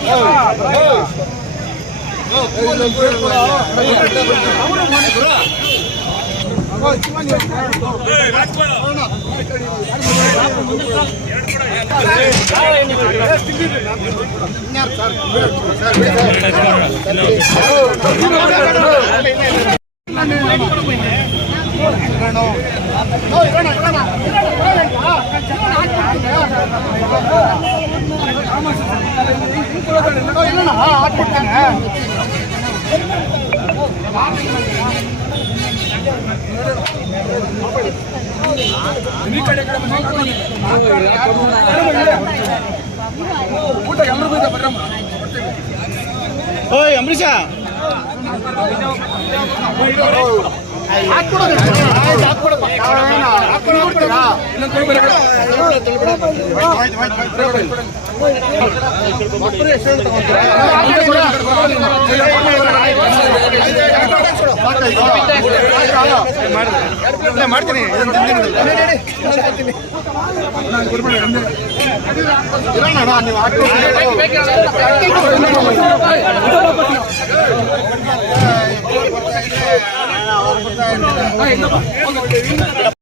ಇರೋಣ ಓಯ್ ಅಂಬರೀಷ ಮಾಡ್ತೀನಿ